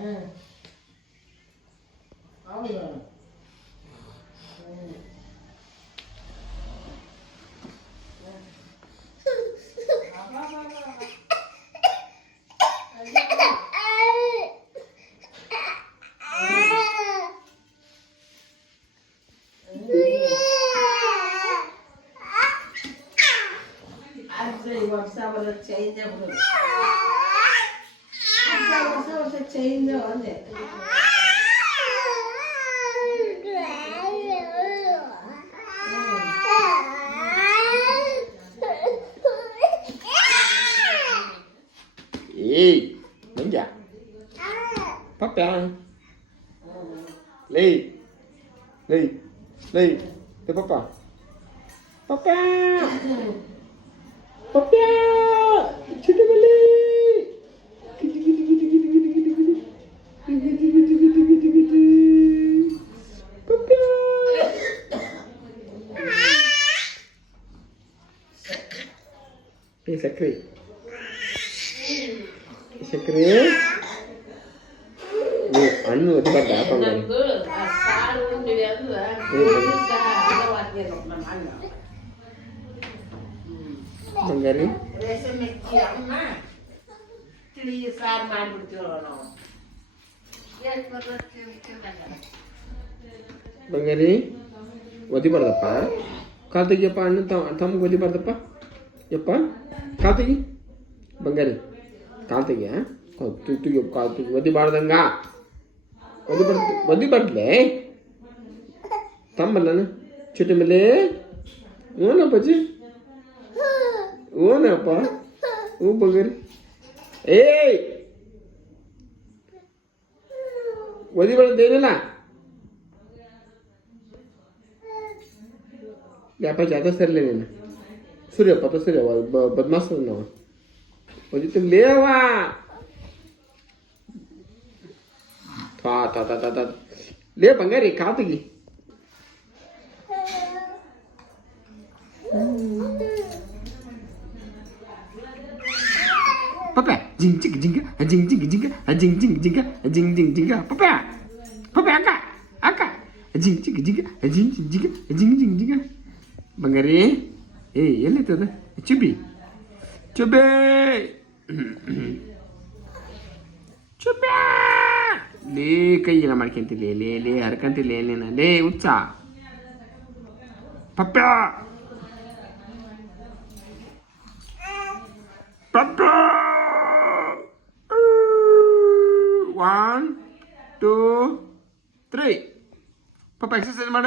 ಹೌದು. ವರ್ಷ ಚೇಂಜ್ ಆಗ್ಬಿಡೋದು. ವರ್ಷ ಚೇಂಜ್ ಅಂದೆ. ಏಯ್ ಮಂಜ ಪಪ್ಪ ಲೇ ಲೇ ಲೇ ಪಪ್ಪ ಪಪ್ಪ ಪಪ್ಪ ಚಿಟಮಲ್ಲಿ ಪಪ್ಪ ಏ ಸಕ್ರಿ ಸಕ್ರಿ ಹಣ್ಣು ಒತ್ತಬಾರ್ದ ಬಂಗಾರಿ ತಿಳಿ ಸಾರು ಮಾಡಿಬಿಡ್ತೀವಲ್ಲ ನಾವು. ಬಂಗಾರಿ ಒದಿಬಾರ್ದಪ್ಪ ಕಾಲು ತೆಗಿಯಪ್ಪ ಹಣ್ಣು ತಮ್ಗೆ ಒದಿಬಾರ್ದಪ್ಪ ಯಪ್ಪ ಕಾಲು ತೆಗಿ ಬಂಗಾರಿ ಕಾಲು ತೆಗಿಯ ತುಗಿಯಪ್ಪ ಕಾಲು ತೆಗಿ ಒದಿಬಾರ್ದಂಗ ಒದಿಬಾರ್ದಲೇ ತಮ್ಮಲ್ಲ ಚುಟ್ಟಿ ಮೇಲೆ ಓನಪ್ಪಾಜಿ ಓನಪ್ಪ ಹ್ಞೂ ಬಂಗಾರಿ ಏಯ್ ಒದಿಬಾರ್ದೇನಿಲ್ಲ ಯಾಪ ಜಾತ ಸರಿಲ್ಲ ನೀನು ಸೂರ್ಯಪ್ಪ तो सूर्य बदमाश ना वही तो ले आवा था था था था ले बंगारी खाती पापा जिंग जिंग जिंग जिंग जिंग जिंग जिंग जिंग जिंग जिंग जिंग जिंग पापा पापा आका आका जिंग जिंग जिंग जिंग जिंग जिंग जिंग जिंग बंगारी ಏ ಎಲ್ಲಿತ್ತದ ಚುಬಿ ಚುಬೆ ಚುಬೆ ಲೇ ಕೈಯೆಲ್ಲ ಮಾಡ್ಕೊಂತಿಲ್ಲ ಲೇ ಲೇ ಹರ್ಕಂತಿಲ್ಲ ಏನೇನ ಲೇ ಹುಚ್ಚ ಪಪ್ಪ ಪಪ್ಪ 1 2 3 ಪಪ್ಪ ಎಕ್ಸರ್ಸೈಸ್ ಮಾಡ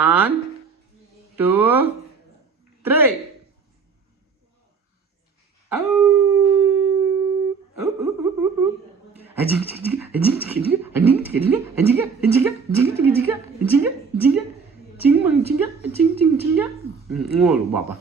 1 2 3 oh oh oh oh ajing ajing ajing ajing ajing ajing ajing ajing ajing ajing ajing jing mang jing jing jing jing ngồi baba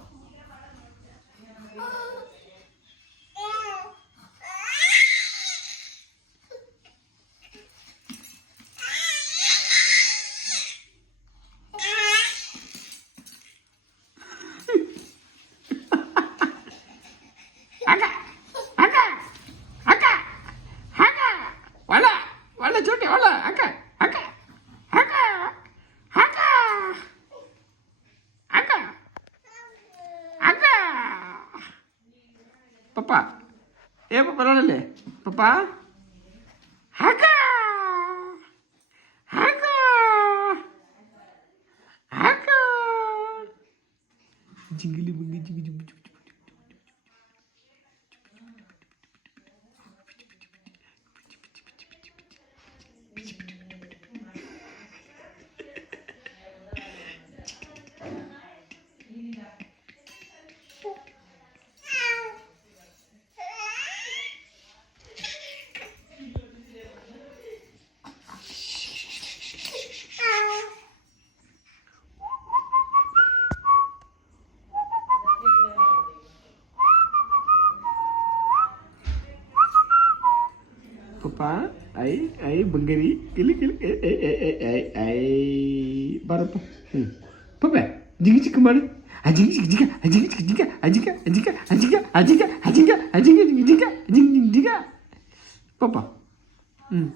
Papa, papa lele, papa, haka, haka, haka, jingle bungi jingle jingle. Papa, ai bengari, kili, ai, barapa. Papa, jigi jigi mana? Ajing jigi jigi, ajing jigi jigi, ajing ajing ajing ajing ajing ajing jigi jigi, ajing jigi. Papa, Ai.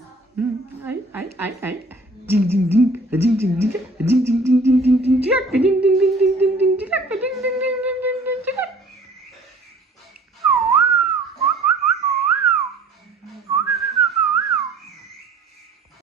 Jing jing jing. Jing jing jing.